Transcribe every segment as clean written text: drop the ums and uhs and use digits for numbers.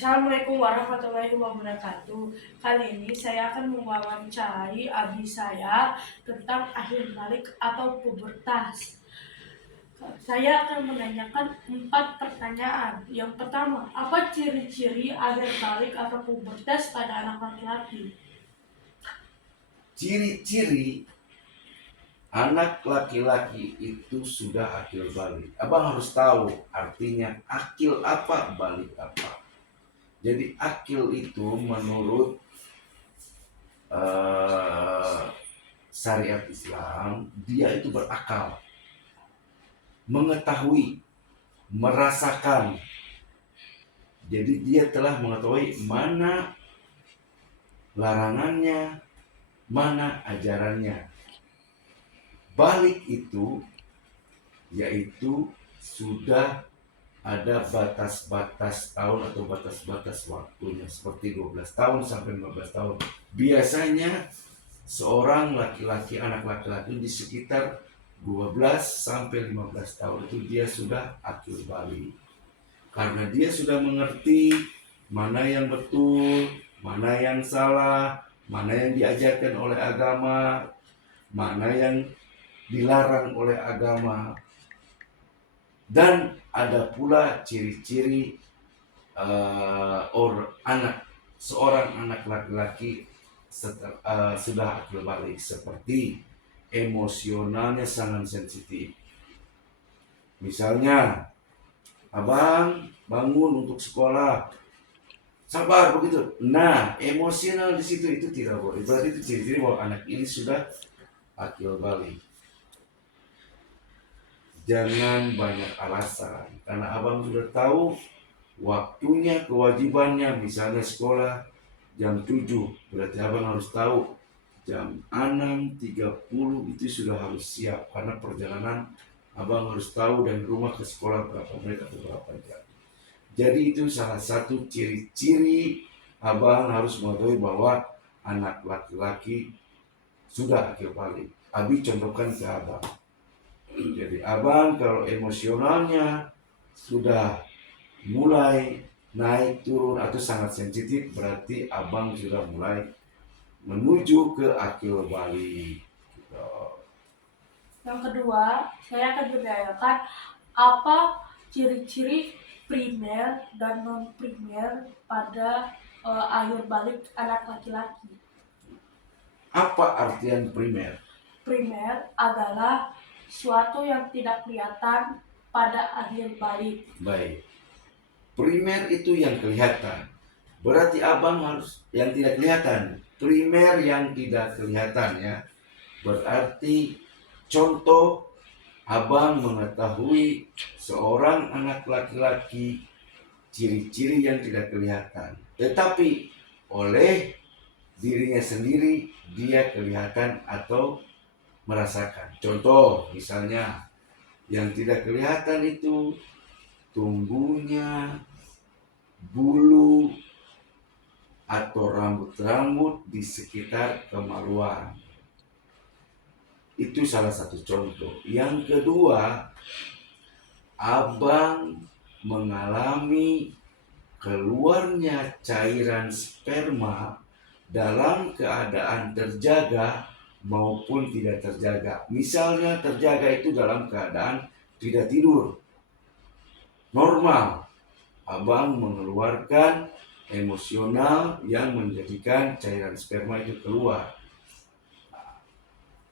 Assalamualaikum warahmatullahi wabarakatuh. Kali ini saya akan mewawancarai abi saya tentang akhir balik atau pubertas. Saya akan menanyakan 4 pertanyaan. Yang pertama, apa ciri-ciri akhir balik atau pubertas pada anak laki-laki? Ciri-ciri anak laki-laki itu sudah akil balik. Abang harus tahu artinya akil apa, balik apa. Jadi akil itu menurut uh, syariat Islam, dia itu berakal, mengetahui, merasakan. Jadi dia telah mengetahui mana larangannya, mana ajarannya. Balik itu yaitu sudah ada batas-batas tahun atau batas-batas waktunya, seperti 12 tahun sampai 15 tahun. Biasanya seorang laki-laki, anak laki-laki di sekitar 12 sampai 15 tahun itu dia sudah akil balik. Karena dia sudah mengerti mana yang betul, mana yang salah, mana yang diajarkan oleh agama, mana yang dilarang oleh agama. Dan ada pula ciri-ciri seorang anak laki-laki sudah akil balik, seperti emosionalnya sangat sensitif. Misalnya, abang bangun untuk sekolah, sabar begitu. Nah, emosional di situ itu tidak boleh. Berarti itu ciri-ciri bahwa anak ini sudah akil balik. Jangan banyak alasan, karena abang sudah tahu waktunya, kewajibannya. Misalnya sekolah jam 7, berarti abang harus tahu jam 6.30 itu sudah harus siap, karena perjalanan abang harus tahu dari rumah ke sekolah berapa menit atau berapa jam. Jadi itu salah satu ciri-ciri abang harus mengetahui bahwa anak laki-laki sudah akil balik. Abi contohkan ke abang. Jadi abang kalau emosionalnya sudah mulai naik turun atau sangat sensitif, berarti abang sudah mulai menuju ke akil balik. Yang kedua, saya akan menanyakan apa ciri-ciri primer dan non-primer pada akhir balik anak laki-laki. Apa artian primer? Primer adalah suatu yang tidak kelihatan pada akhir balik. Baik. Primer itu yang kelihatan. Berarti abang harus yang tidak kelihatan. Primer yang tidak kelihatan ya. Berarti contoh, abang mengetahui seorang anak laki-laki ciri-ciri yang tidak kelihatan, tetapi oleh dirinya sendiri dia kelihatan atau merasakan. Contoh misalnya yang tidak kelihatan itu tumbuhnya bulu atau rambut-rambut di sekitar kemaluan. Itu salah satu contoh. Yang kedua, abang mengalami keluarnya cairan sperma dalam keadaan terjaga maupun tidak terjaga. Misalnya terjaga itu dalam keadaan tidak tidur, normal, abang mengeluarkan emosional yang menjadikan cairan sperma itu keluar.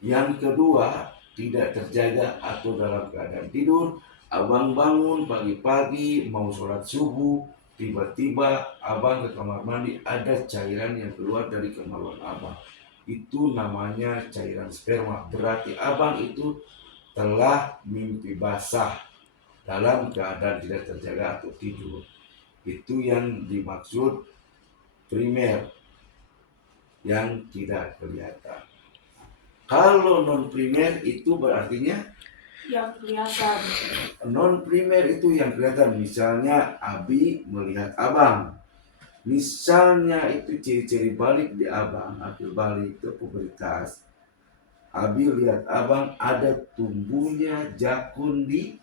Yang kedua, tidak terjaga atau dalam keadaan tidur, abang bangun pagi-pagi mau sholat subuh, tiba-tiba abang ke kamar mandi, ada cairan yang keluar dari kemaluan abang. Itu namanya cairan sperma. Berarti abang itu telah mimpi basah dalam keadaan tidak terjaga atau tidur. Itu yang dimaksud primer, yang tidak kelihatan. Kalau non primer itu berartinya yang kelihatan. Non primer itu yang kelihatan. Misalnya Abi melihat abang, misalnya itu ciri-ciri balik di abang, akil balik itu pubertas. Abi lihat abang ada tumbuhnya jakun di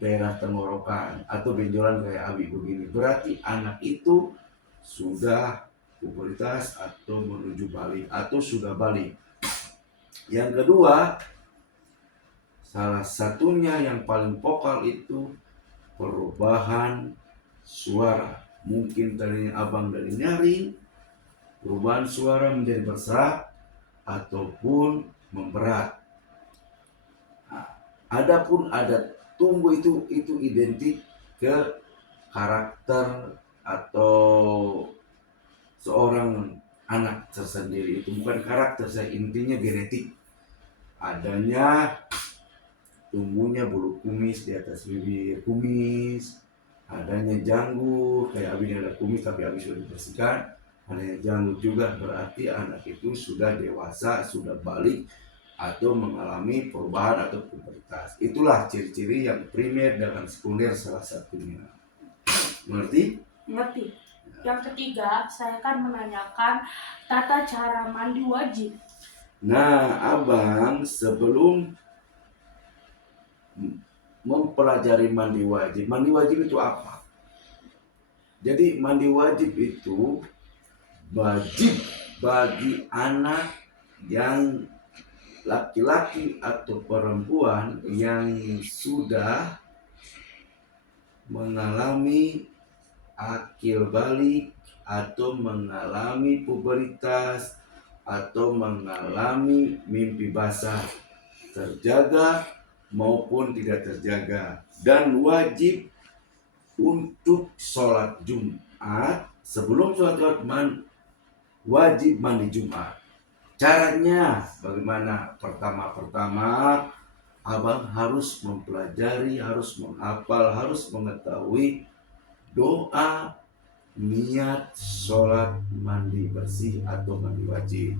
daerah tenggorokan atau benjolan kayak Abi begini, berarti anak itu sudah pubertas atau menuju balik atau sudah balik. Yang kedua, salah satunya yang paling vokal itu perubahan suara. Mungkin tadinya abang dari nyaring, perubahan suara menjadi berserak ataupun memberat. Nah, adapun ada tumbuh itu identik ke karakter atau seorang anak tersendiri. Itu bukan karakter, saya intinya genetik. Adanya tumbuhnya bulu kumis di atas bibir kumis, adanya janggut, kayak Abi ada kumis tapi Abi sudah dibersihkan, adanya janggut juga berarti anak itu sudah dewasa, sudah balik atau mengalami perubahan atau pubertas. Itulah ciri-ciri yang primer dan sekunder salah satunya. Mengerti? Ngerti. Yang ketiga, saya akan menanyakan tata cara mandi wajib. Nah, abang sebelum mempelajari mandi wajib itu apa? Jadi mandi wajib itu wajib bagi anak yang laki-laki atau perempuan yang sudah mengalami akil balik atau mengalami pubertas atau mengalami mimpi basah, terjaga maupun tidak terjaga, dan wajib untuk sholat Jumat. Sebelum sholat Jumat wajib mandi Jumat. Caranya bagaimana? Pertama abang harus mempelajari, harus menghafal, harus mengetahui doa niat sholat mandi bersih atau mandi wajib.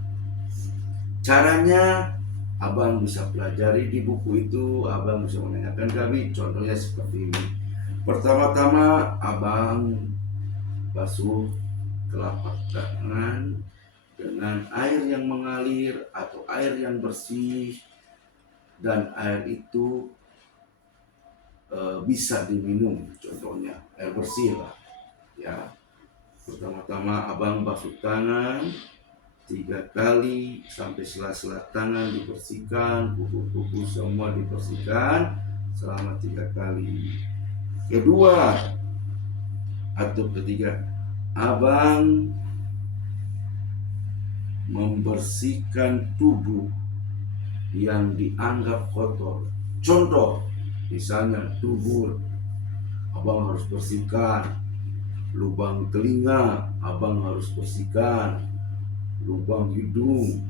Caranya abang bisa pelajari di buku itu, abang bisa menanyakan kami. Contohnya seperti ini. Pertama-tama abang basuh telapak tangan dengan air yang mengalir atau air yang bersih, dan air itu bisa diminum, contohnya air bersih lah ya. Pertama-tama abang basuh tangan 3 kali sampai sela-sela tangan dibersihkan, kuku-kuku semua dibersihkan selama 3 kali. Kedua atau ketiga, abang membersihkan tubuh yang dianggap kotor. Contoh, misalnya tubuh abang harus bersihkan, lubang telinga abang harus bersihkan, lubang hidung,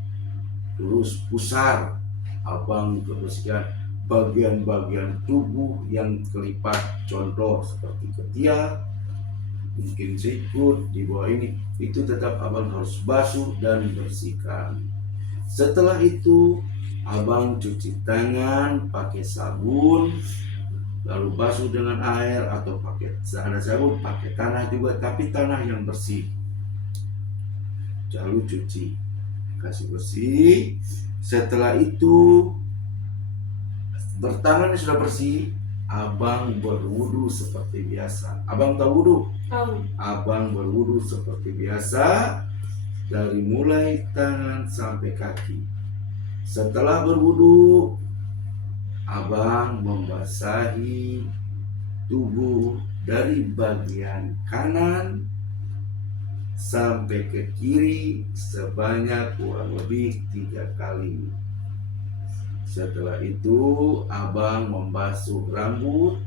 terus pusar abang bersihkan, bagian-bagian tubuh yang kelipat, contoh seperti ketiak, mungkin sikut di bawah ini, itu tetap abang harus basuh dan bersihkan. Setelah itu abang cuci tangan pakai sabun, lalu basuh dengan air atau pakai ada sabun, pakai tanah juga, tapi tanah yang bersih. Lalu cuci, kasih bersih. Setelah itu bertangan sudah bersih, abang berwudu seperti biasa. Abang tahu wudu? Tahu. Abang berwudu seperti biasa dari mulai tangan sampai kaki. Setelah berwudu, abang membasahi tubuh dari bagian kanan sampai ke kiri sebanyak kurang lebih 3 kali. Setelah itu abang membasuh rambut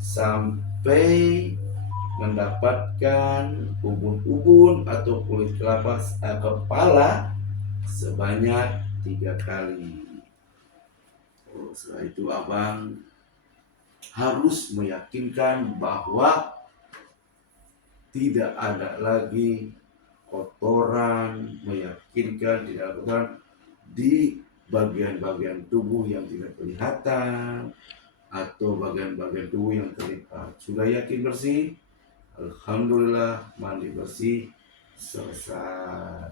sampai mendapatkan ubun-ubun atau kulit kepala sebanyak 3 kali. Setelah itu abang harus meyakinkan bahwa tidak ada lagi kotoran, meyakinkan tidak ada kotoran di bagian-bagian tubuh yang tidak kelihatan atau bagian-bagian tubuh yang terlipat. Sudah yakin bersih? Alhamdulillah, mandi bersih selesai.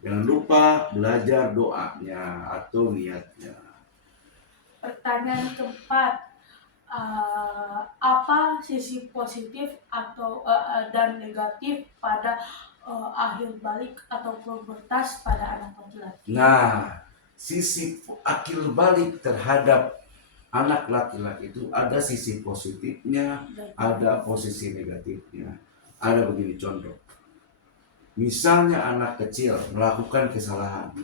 Jangan lupa belajar doanya atau niatnya. Pertanyaan keempat, apa sisi positif atau dan negatif pada akhir balik atau pubertas pada anak laki-laki. Nah, sisi akil balik terhadap anak laki-laki itu ada sisi positifnya, ada posisi negatifnya. Ada begini contoh. Misalnya anak kecil melakukan kesalahan.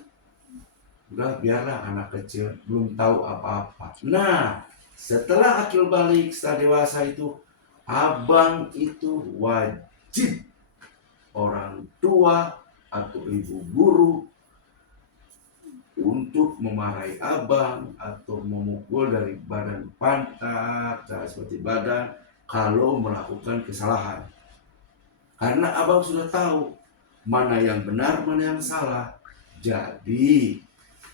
Udah biarlah anak kecil belum tahu apa-apa. Nah, setelah akil balik, setelah dewasa itu, abang itu wajib orang tua atau ibu guru untuk memarahi abang atau memukul dari badan pantat, seperti badan, kalau melakukan kesalahan. Karena abang sudah tahu mana yang benar, mana yang salah. Jadi,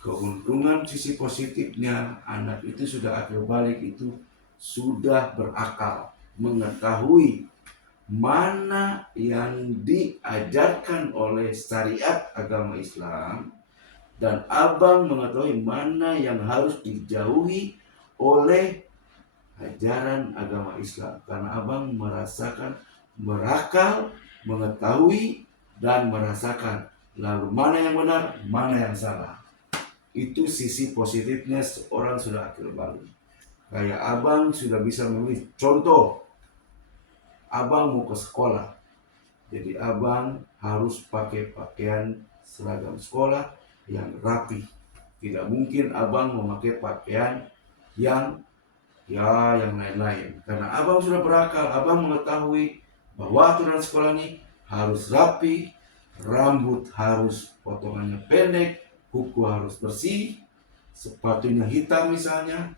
keuntungan sisi positifnya, anak itu sudah akil balik itu sudah berakal, mengetahui mana yang diajarkan oleh syariat agama Islam, dan abang mengetahui mana yang harus dijauhi oleh ajaran agama Islam. Karena abang merasakan, berakal, mengetahui, dan merasakan lalu mana yang benar, mana yang salah. Itu sisi positifnya seorang sudah akil balik. Kayak abang sudah bisa memilih. Contoh, abang mau ke sekolah, jadi abang harus pakai pakaian seragam sekolah yang rapi. Tidak mungkin abang memakai pakaian yang lain-lain. Karena abang sudah berakal, abang mengetahui bahwa aturan sekolah ini harus rapi, rambut harus potongannya pendek, kuku harus bersih, sepatunya hitam misalnya.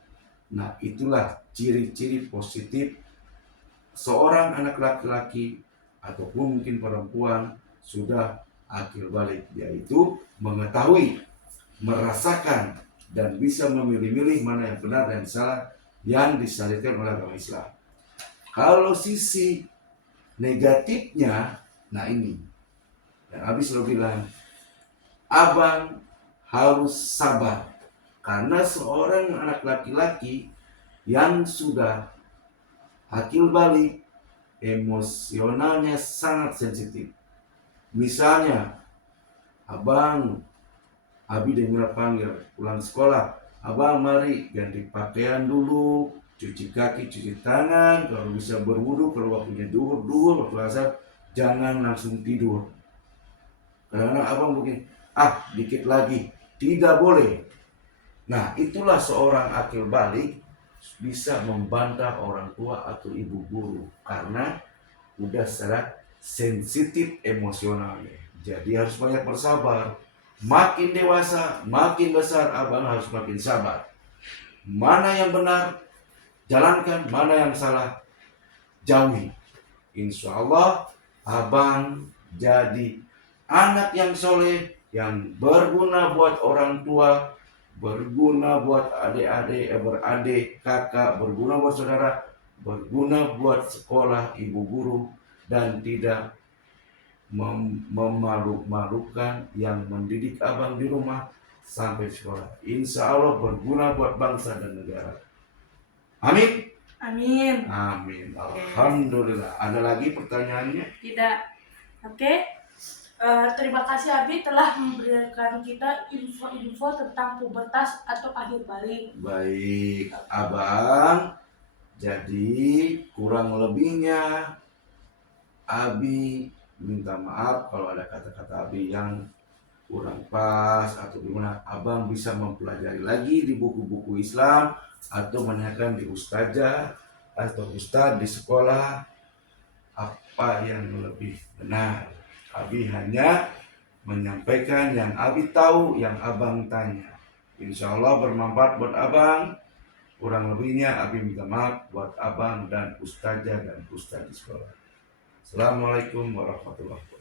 Nah, itulah ciri-ciri positif seorang anak laki-laki ataupun mungkin perempuan sudah akil balik, yaitu mengetahui, merasakan, dan bisa memilih-milih mana yang benar dan salah yang disyariatkan oleh agama Islam. Kalau sisi negatifnya, nah ini yang Abi selalu bilang, abang harus sabar. Karena seorang anak laki-laki yang sudah akil balik, emosionalnya sangat sensitif. Misalnya, Abi dengar panggil pulang sekolah, abang mari ganti pakaian dulu, cuci kaki, cuci tangan, kalau bisa berwudu, kalau waktunya duhur, waktu asar, jangan langsung tidur. Kadang-kadang abang begini, dikit lagi, tidak boleh. Nah, itulah seorang akil balik bisa membantah orang tua atau ibu guru karena udah secara sensitif emosionalnya. Jadi harus banyak bersabar. Makin dewasa, makin besar, abang harus makin sabar. Mana yang benar, jalankan. Mana yang salah, jauhi. Insya Allah, abang jadi anak yang soleh, yang berguna buat orang tua, berguna buat adik-adik, beradik, kakak, berguna buat saudara, berguna buat sekolah, ibu guru, dan tidak memalu-malukan yang mendidik abang di rumah sampai sekolah. Insya Allah berguna buat bangsa dan negara. Amin. Amin. Amin. Alhamdulillah. Ada lagi pertanyaannya? Tidak. Oke. Terima kasih Abi telah memberikan kita info-info tentang pubertas atau akhir balik. Baik, abang. Jadi kurang lebihnya Abi minta maaf kalau ada kata-kata Abi yang kurang pas atau gimana. Abang bisa mempelajari lagi di buku-buku Islam atau menanyakan di ustazah atau ustadz di sekolah apa yang lebih benar. Abi hanya menyampaikan yang Abi tahu, yang abang tanya. Insya Allah bermanfaat buat abang. Kurang lebihnya Abi minta maaf buat abang dan ustazah dan ustadz di sekolah. Assalamualaikum warahmatullahi wabarakatuh.